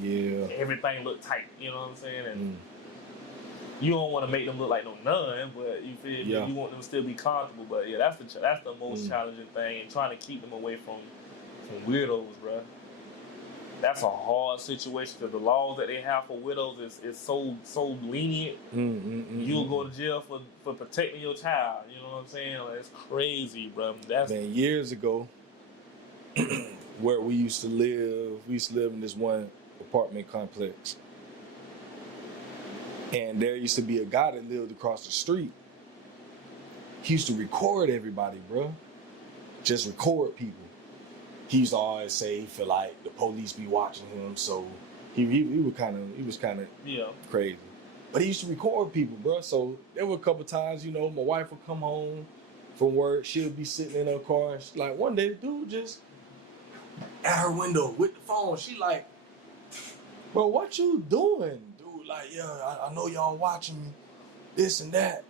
Yeah. Everything look tight, you know what I'm saying? And you don't want to make them look like no nun, but you feel me? You want them to still be comfortable. But yeah, that's the most challenging thing, and trying to keep them away from weirdos, bro. That's a hard situation because the laws that they have for widows is so lenient. You'll go to jail for protecting your child. You know what I'm saying? Like, it's crazy, bro. Man, years ago, where we used to live in this one apartment complex. And there used to be a guy that lived across the street. He used to record everybody, bro. Just record people. He used to always say he feel like the police be watching him, so he was kind of crazy. But he used to record people, bro. So there were a couple times, my wife would come home from work. She'll be sitting in her car, and she, like, one day the dude just at her window with the phone. She like, bro, what you doing? Like, yeah, I know y'all watching me, this and that.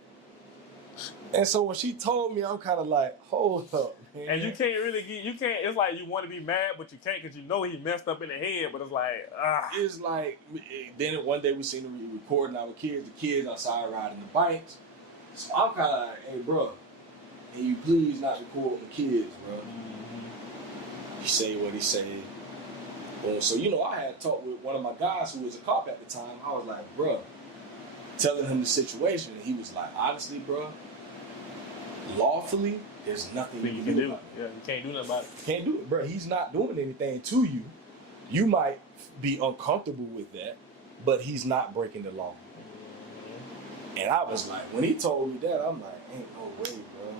And so when she told me, I'm kind of like, hold up, man. And you can't, it's like you want to be mad, but you can't because you know he messed up in the head, but it's like, It's like, then one day we seen him recording our kids, the kids outside riding the bikes. So I'm kind of like, hey, bro, can you please not record the kids, bro? He say what he said. So, I had talked with one of my guys who was a cop at the time. I was like, bro, telling him the situation. And he was like, honestly, bro, lawfully, there's nothing you can do about it. Yeah, you can't do nothing about it. Can't do it, bro. He's not doing anything to you. You might be uncomfortable with that, but he's not breaking the law. And I was like, when he told me that, I'm like, ain't no way, bro.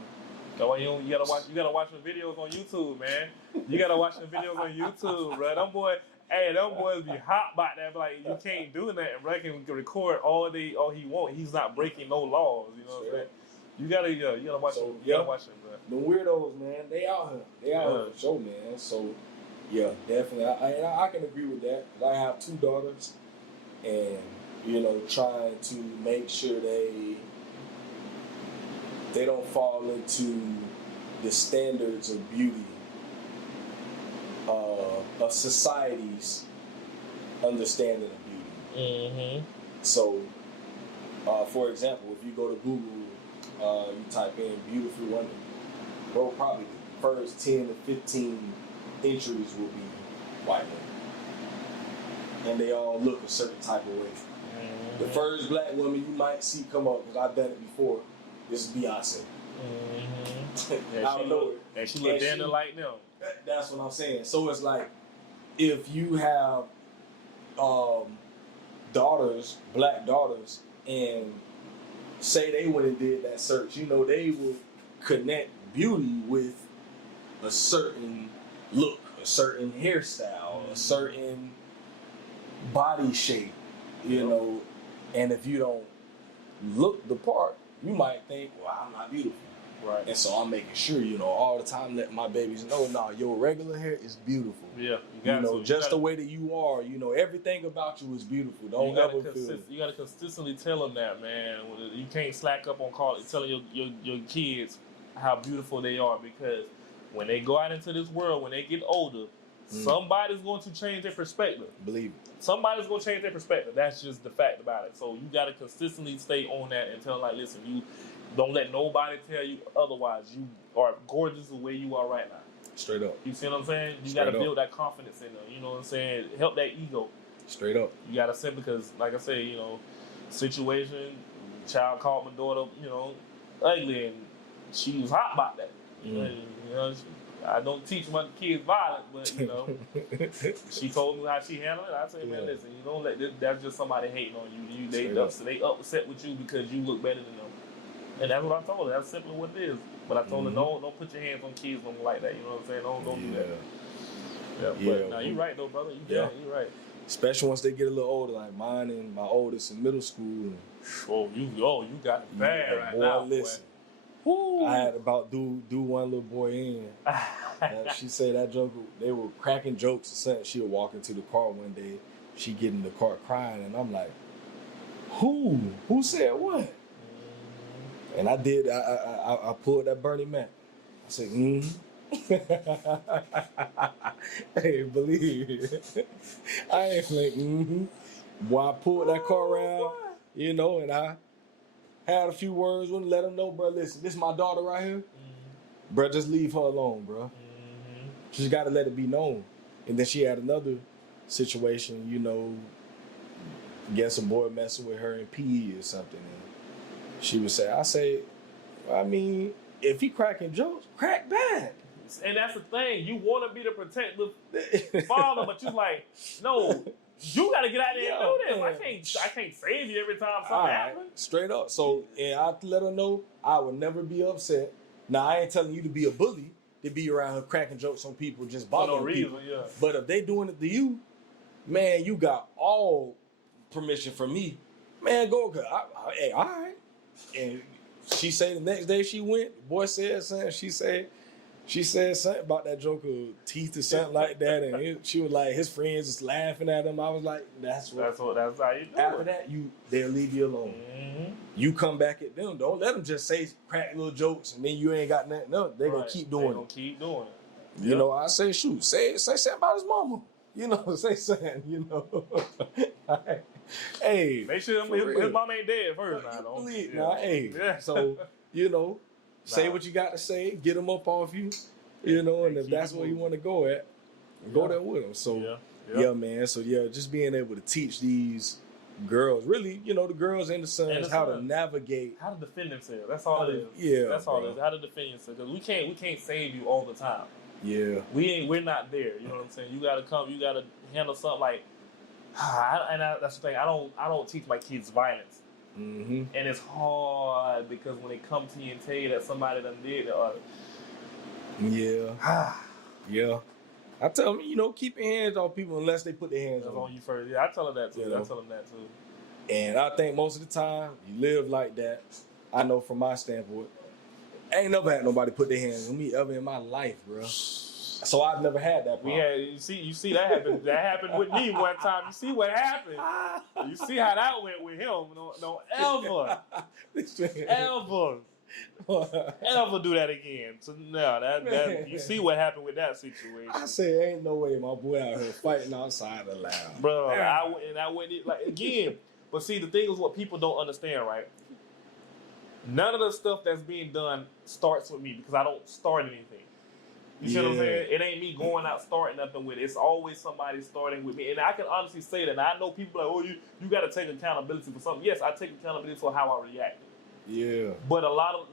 No, you gotta watch the videos on YouTube, man. You gotta watch the videos on YouTube, bro. Them boys be hot about that. But like, you can't do that, bro. He can record all he want. He's not breaking no laws. You know what I'm saying? You gotta watch them. You gotta watch them, bro. The weirdos, man, they out here. They out here for sure, man. So, yeah, definitely. I can agree with that. I have 2 daughters, and trying to make sure they don't fall into the standards of beauty of society's understanding of beauty. So, for example, if you go to Google, you type in beautiful women, bro, probably the first 10 to 15 entries will be white women. And they all look a certain type of way. The first black woman you might see come up, because I've done it before, this is Beyonce. I don't know it. And she look damn like them. That's what I'm saying. So it's like, if you have daughters, black daughters, and say they went and did that search, they will connect beauty with a certain look, a certain hairstyle, a certain body shape, and if you don't look the part, you might think, well, I'm not beautiful. Right. And so I'm making sure, all the time let my babies know, your regular hair is beautiful. Yeah, just the way that you are, everything about you is beautiful. Don't ever feel it. You gotta consistently tell them that, man. You can't slack up on telling your kids how beautiful they are, because when they go out into this world, when they get older, somebody's going to change their perspective. Believe it. Somebody's going to change their perspective. That's just the fact about it. So you got to consistently stay on that and tell them, listen, you don't let nobody tell you otherwise. You are gorgeous the way you are right now. Straight up. You see what I'm saying? You got to build that confidence in them. You know what I'm saying? Help that ego. Straight up. You got to send, because, like I say, situation, child called my daughter, ugly, and she was hot about that. I don't teach my kids violence, but she told me how she handled it. I say, man, listen, you don't let this. That's just somebody hating on you. They upset with you because you look better than them, and that's what I told her. That's simply what it is. But I told her, don't put your hands on kids like that. You know what I'm saying? Don't do that. Yeah. But now you're right though, brother. You're right. Especially once they get a little older, like mine and my oldest in middle school. You got it bad right now. Listen. I had about do one little boy in. She said that joke, they were cracking jokes or something. She would walk into the car one day, she get in the car crying, and I'm like, who said what? And I did. I pulled that Bernie Mac. I said, Hey, believe it. I ain't like, Boy, I pulled that car around, and I had a few words, wouldn't let them know, bro, listen, this is my daughter right here. Bro, just leave her alone, bro. She just got to let it be known. And then she had another situation, get some boy messing with her in PE or something. And she would say, if he cracking jokes, crack back. And that's the thing. You want to be the protective father, but you like, no, you got to get out there and do this. I can't save you every time something happens. Straight up. So, and I let her know I would never be upset. Now, I ain't telling you to be a bully, to be around her cracking jokes on people, just bothering people. Yeah. But if they doing it to you, man, you got all permission from me. Man, go. Hey, all right. And she said the next day she went, the boy said something. She said something about that joke of teeth or something like that, and she was like, his friends just laughing at him. I was like, that's how you do after it. That, they'll leave you alone. You come back at them. Don't let them just say crack little jokes and then you ain't got nothing. No, they're gonna keep doing it. I say, shoot, say something about his mama. Say something. Hey, make sure his mom ain't dead first. So say what you got to say, get them up off you, and if that's where you want to go at, go there with them. So, man. So, just being able to teach these girls, really, the girls and the sons, how to navigate. How to defend themselves. That's all it is. Yeah. That's all it is. How to defend yourself. Because we can't save you all the time. Yeah. We're not there. You know what I'm saying? You got to handle something like, that's the thing. I don't teach my kids violence. And it's hard because when they come to you and tell you that somebody done did it. Yeah. I tell them, keep your hands on people unless they put their hands on you first. Yeah, I tell them that too. I tell them that too. And I think most of the time you live like that. I know from my standpoint, I ain't never had nobody put their hands on me ever in my life, bro. So I've never had that problem. You see that happened. That happened with me one time. You see what happened. You see how that went with him. No, ever do that again. So no, you see what happened with that situation. I say ain't no way my boy out here fighting outside the lounge, bro. I went like again. But see, the thing is what people don't understand, right? None of the stuff that's being done starts with me because I don't start anything. You see what I'm saying? It ain't me going out starting nothing with it. It's always somebody starting with me. And I can honestly say that. And I know people like, you got to take accountability for something. Yes, I take accountability for how I reacted. Yeah. But a lot of,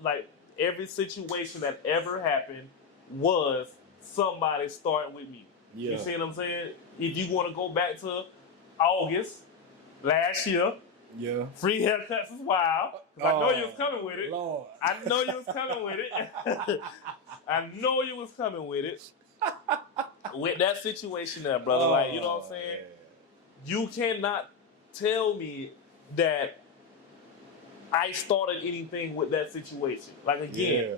every situation that ever happened was somebody starting with me. Yeah. You see what I'm saying? If you want to go back to August last year, free haircuts is wild. I know you was coming with it. Lord. I know you was coming with it. I know you was coming with it. With that situation there, brother. You know what I'm saying? Man. You cannot tell me that I started anything with that situation. Like again,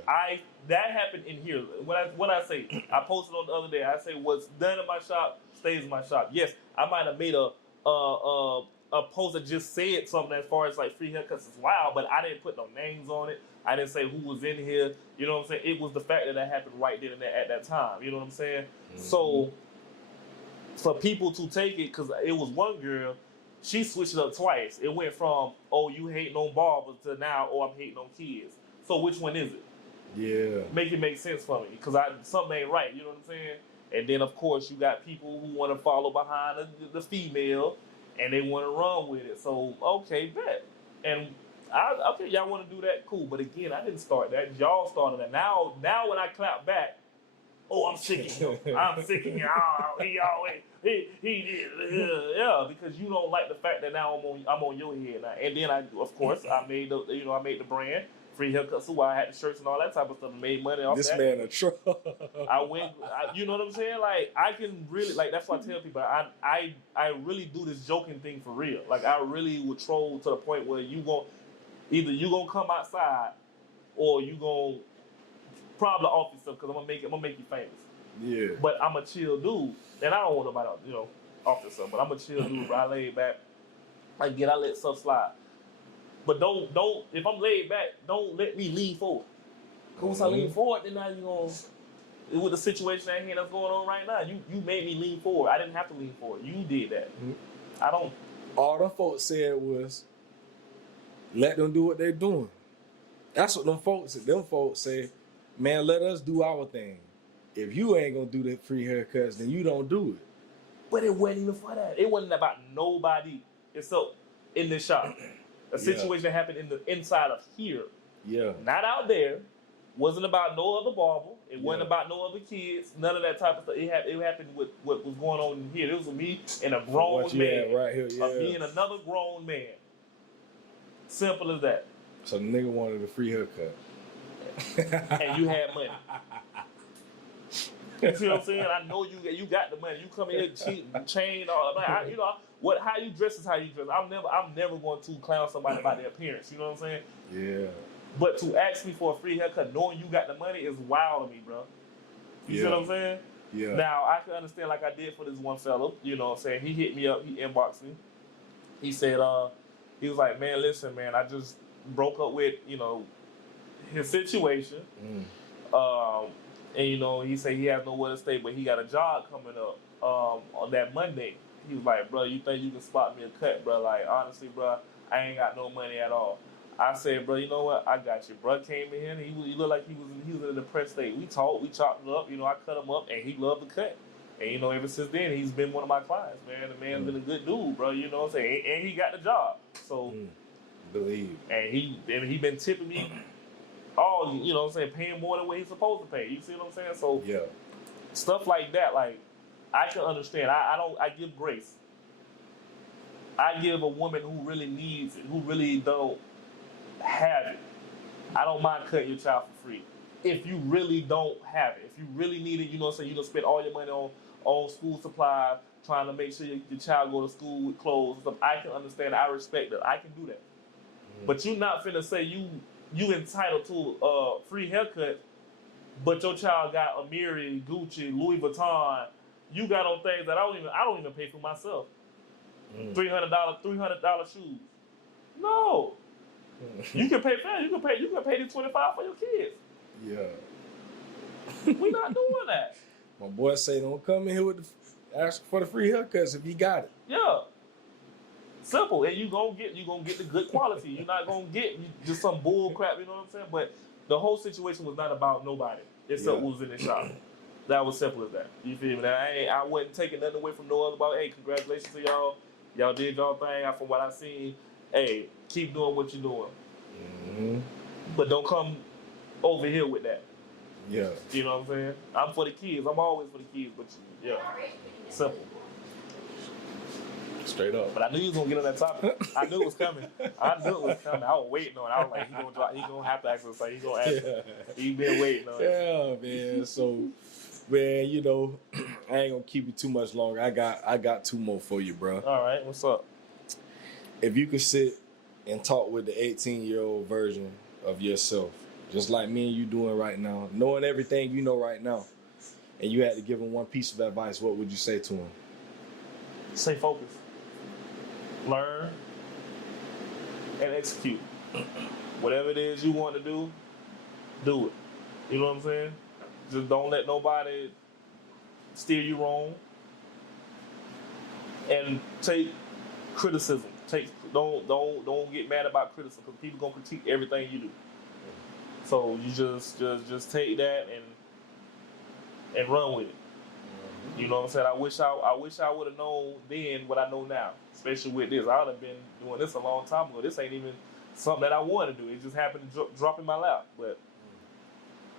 that happened in here. What I say, I posted on the other day. I say what's done in my shop stays in my shop. Yes, I might have made a post that just said something as far as like free haircuts is wild, but I didn't put no names on it. I didn't say who was in here. You know what I'm saying? It was the fact that happened right then and there at that time. You know what I'm saying? Mm-hmm. So for people to take it, because it was one girl, she switched it up twice. It went from, oh, you hating on Barber to now, oh, I'm hating on kids. So which one is it? Yeah. Make it make sense for me, because something ain't right. You know what I'm saying? And then, of course, you got people who want to follow behind the female, and they want to run with it. So, okay, bet. And, okay, y'all want to do that? Cool. But again, I didn't start that. Y'all started that. Now when I clap back, oh, I'm sick of him. I'm sick of him. Oh, he always, he did. Yeah, because you don't like the fact that now I'm on your head now. And then I made the brand. Free haircuts, so I had the shirts and all that type of stuff. Made money off this that. This man a truck. You know what I'm saying? Like, I can really, like, that's why I tell people, I really do this joking thing for real. Like, I really would troll to the point where either you gonna come outside or you gonna probably off yourself, because I'm gonna make you famous. Yeah. But I'm a chill dude, and I don't want nobody, off yourself. But I'm a chill dude. I lay back. I let stuff slide. But don't. If I'm laid back, don't let me lean forward. Because once I lean forward, then now with the situation at hand that's going on right now, you made me lean forward. I didn't have to lean forward. You did that. Mm-hmm. I don't. All them folks said was, let them do what they're doing. That's what them folks said. Them folks say, man, let us do our thing. If you ain't gonna do the free haircuts, then you don't do it. But it wasn't even for that. It wasn't about nobody except in the shop. A situation that happened in the inside of here. Yeah. Not out there. Wasn't about no other barber. It wasn't about no other kids. None of that type of stuff. It happened with what was going on in here. It was me and a grown man. Right here, yeah. Me and another grown man. Simple as that. So the nigga wanted a free haircut. And you had money. You see what I'm saying? I know you got the money. You come in here cheating, chain, all that. How you dress is how you dress. I'm never going to clown somebody about their appearance. You know what I'm saying? Yeah. But to ask me for a free haircut knowing you got the money is wild to me, bro. You see what I'm saying? Yeah. Now, I can understand like I did for this one fellow. You know what I'm saying? He hit me up. He inboxed me. He said, he was like, man, listen, man, I just broke up with, his situation. And, he said he has nowhere to stay, but he got a job coming up on that Monday. He was like, bro, you think you can spot me a cut, bro? Like, honestly, bro, I ain't got no money at all. I said, bro, you know what? I got you. Bro came in here, and he looked like he was in a depressed state. We talked, we chopped it up. I cut him up, and he loved the cut. And, ever since then, he's been one of my clients, man. The man's been a good dude, bro. You know what I'm saying? And he got the job. So, believe. And he been tipping me all, you know what I'm saying, paying more than what he's supposed to pay. You see what I'm saying? So, stuff like that, like, I can understand. I give grace. I give a woman who really needs it, who really don't have it. I don't mind cutting your child for free. If you really don't have it, if you really need it, you know what I'm saying, you don't spend all your money on school supplies, trying to make sure your child go to school with clothes and stuff. I can understand. I respect that. I can do that. But you're not finna say you entitled to a free haircut, but your child got Amiri, Gucci, Louis Vuitton. You got on things that I don't even pay for myself. $300 shoes. No. You can pay fair. You can pay the $25 for your kids. Yeah. We not doing that. My boy say don't come in here ask for the free haircuts if you got it. Yeah. Simple. And you gonna get the good quality. You're not gonna get just some bull crap, you know what I'm saying? But the whole situation was not about nobody except what was in the shop. That was simple as that. You feel me? I wasn't taking nothing away from no other about, hey, congratulations to y'all. Y'all did y'all thing. From what I seen, hey, keep doing what you're doing. Mm-hmm. But don't come over here with that. Yeah. You know what I'm saying? I'm for the kids. I'm always for the kids, but yeah. Simple. Straight up. But I knew you was gonna get on that topic. I knew it was coming. I was waiting on it. I was like, he gonna have to ask us. Like, he gonna ask. He been waiting on it. Yeah, man. So, man, I ain't gonna keep you too much longer. I got two more for you, bro. All right. What's up? If you could sit and talk with the 18-year-old version of yourself, just like me and you doing right now, knowing everything you know right now, and you had to give him one piece of advice, what would you say to him? Stay focused. Learn and execute. Whatever it is you want to do it. You know what I'm saying? Just don't let nobody steer you wrong. And take criticism. Don't get mad about criticism, because people gonna critique everything you do. So you just take that and run with it. You know what I'm saying? I wish I would have known then what I know now, especially with this. I would have been doing this a long time ago. This ain't even something that I want to do. It just happened to drop in my lap. But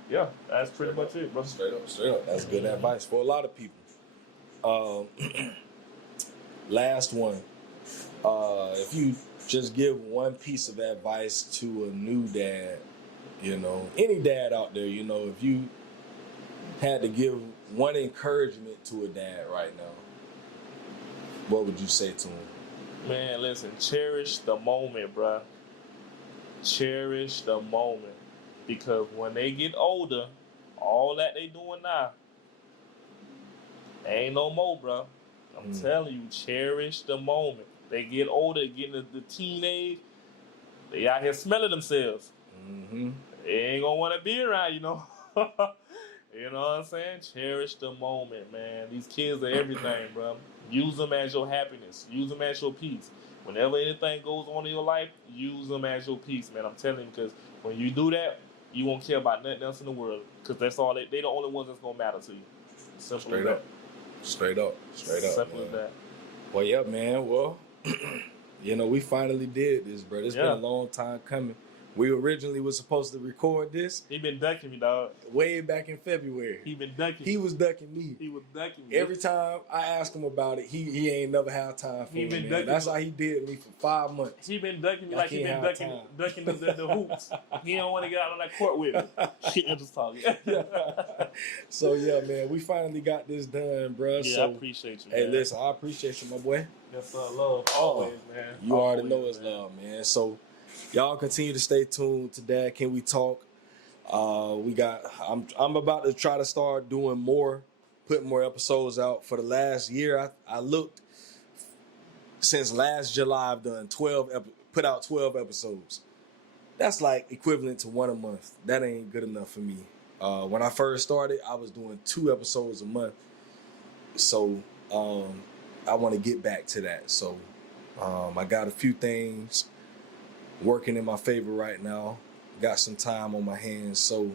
yeah, that's pretty much it, bro. Straight up. That's good advice for a lot of people. Last one. If you just give one piece of advice to a new dad, any dad out there, if you had to give one encouragement to a dad right now, what would you say to him? Man, listen, cherish the moment, bruh. Cherish the moment. Because when they get older, all that they doing now ain't no more, bruh. I'm telling you, cherish the moment. They get older, they get into the teenage, they out here smelling themselves. Mm-hmm. They ain't gonna want to be around, You know what I'm saying? Cherish the moment, man. These kids are everything, bro. Use them as your happiness. Use them as your peace. Whenever anything goes on in your life, use them as your peace, man. I'm telling you, because when you do that, you won't care about nothing else in the world. Because that's all they the only ones that's gonna matter to you. Simple as that. Straight up. Simple as that. Well, yeah, man. Well, we finally did this, bro. It's been a long time coming. We originally was supposed to record this. He been ducking me, dog. Way back in February. He been ducking me. He was ducking me. He was ducking me. Every time I ask him about it, he ain't never had time for me, man. That's how he did me for 5 months. He been ducking me like he been ducking the hoops. He don't want to get out on that court with me. I'm just talking. So, yeah, man, we finally got this done, bro. Yeah, so, I appreciate you, man. Hey, listen, I appreciate you, my boy. Yes, sir. Love. Always, man. You already know it's love, man. So, y'all continue to stay tuned to Dad Can We Talk. I'm about to try to start doing more, putting more episodes out. For the last year, I looked, since last July, I've done put out 12 episodes. That's like equivalent to one a month. That ain't good enough for me. When I first started, I was doing 2 episodes a month. So I want to get back to that. So I got a few things working in my favor right now. Got some time on my hands, so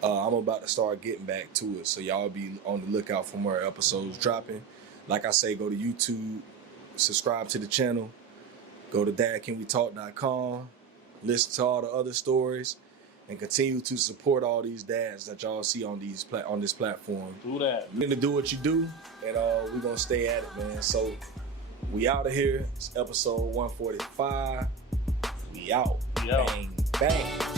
I'm about to start getting back to it. So y'all be on the lookout for more episodes dropping. Like I say, go to YouTube, subscribe to the channel, go to dadcanwetalk.com, listen to all the other stories, and continue to support all these dads that y'all see on this platform. Do that. You're gonna do what you do, and we're gonna stay at it, man. So we out of here. It's episode 145. We out. Yo. Bang, bang.